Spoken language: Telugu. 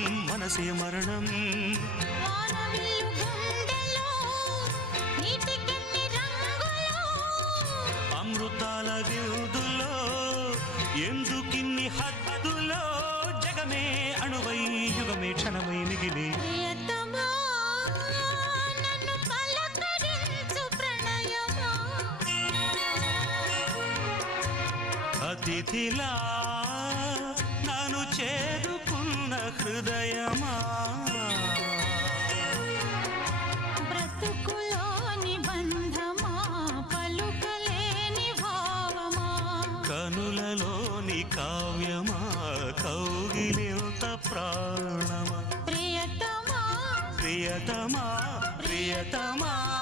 రాసే మరణం. అమృతాల విందులో ఎందుకిన్ని హద్దులో జగమే అణువై యుగమే క్షణమై మిగిలి. ప్రియతమా నన్ను చేరుకున్న హృదయమా? బ్రతుకులోని బంధమా? పలుకలేని భావమా? కనులలోని కావ్యమా? కౌగిలింత ప్రాణమా? ప్రియతమా? ప్రియతమా? ప్రియతమా?